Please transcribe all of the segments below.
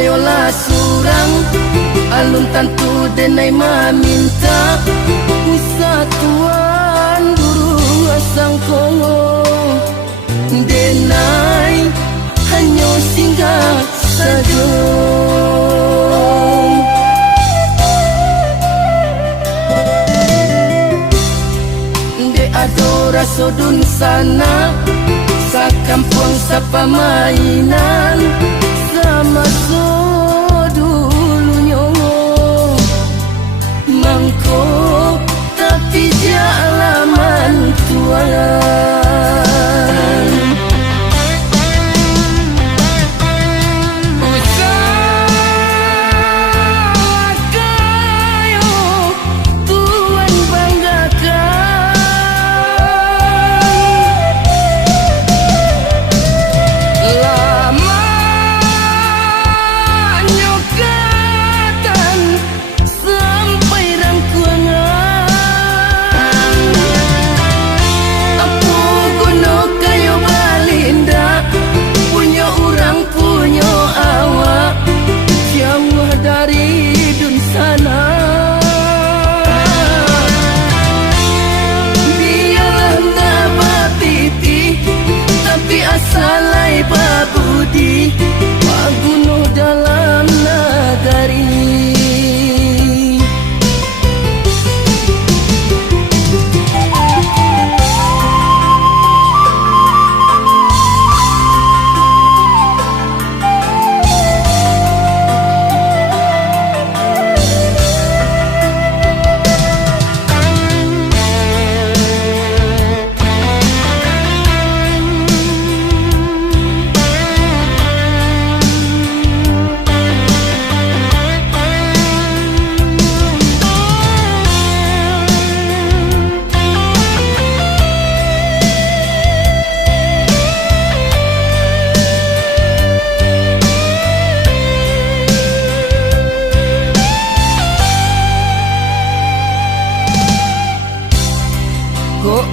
kayolah surang alun tantu denai maminta satuan burung asang kongo denai hanya singgah saja. De adora sodun sana sa kampung sa pamainan sama so dulunya mangkok tapi dia alaman tuan. Usaha kayo tuan banggakan lama nyokatan sampai rangkuangan aku guna kayo balinda punya orang punya awak jauh dari dun sana. Biarlah tak bapiti tapi asalai babudi pagunuh dalam nagari. Kok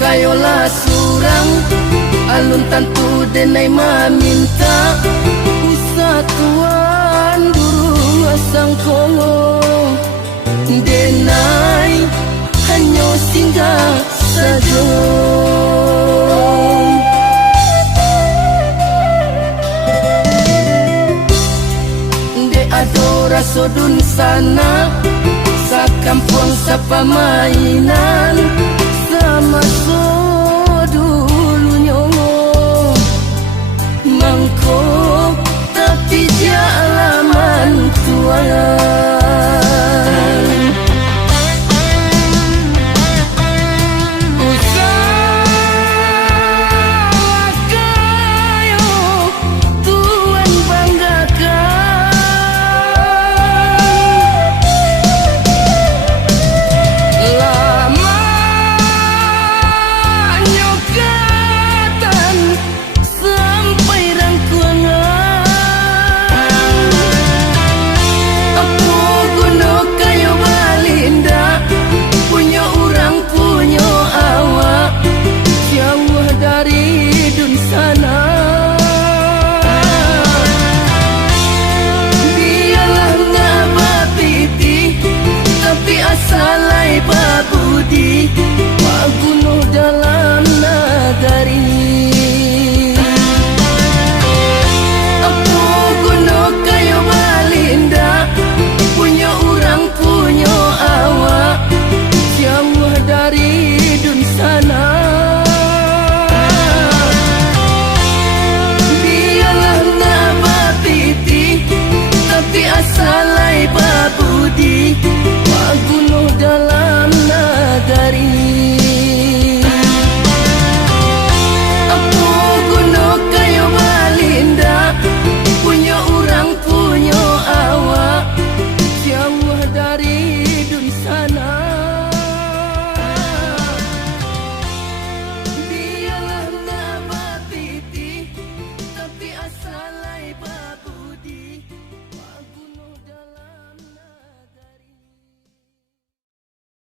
kayolah surang alun tantu denai maminta satuan burung asang kongo denai hanya singgah saja. De adora sodun sana sa kampung sa pamainan sama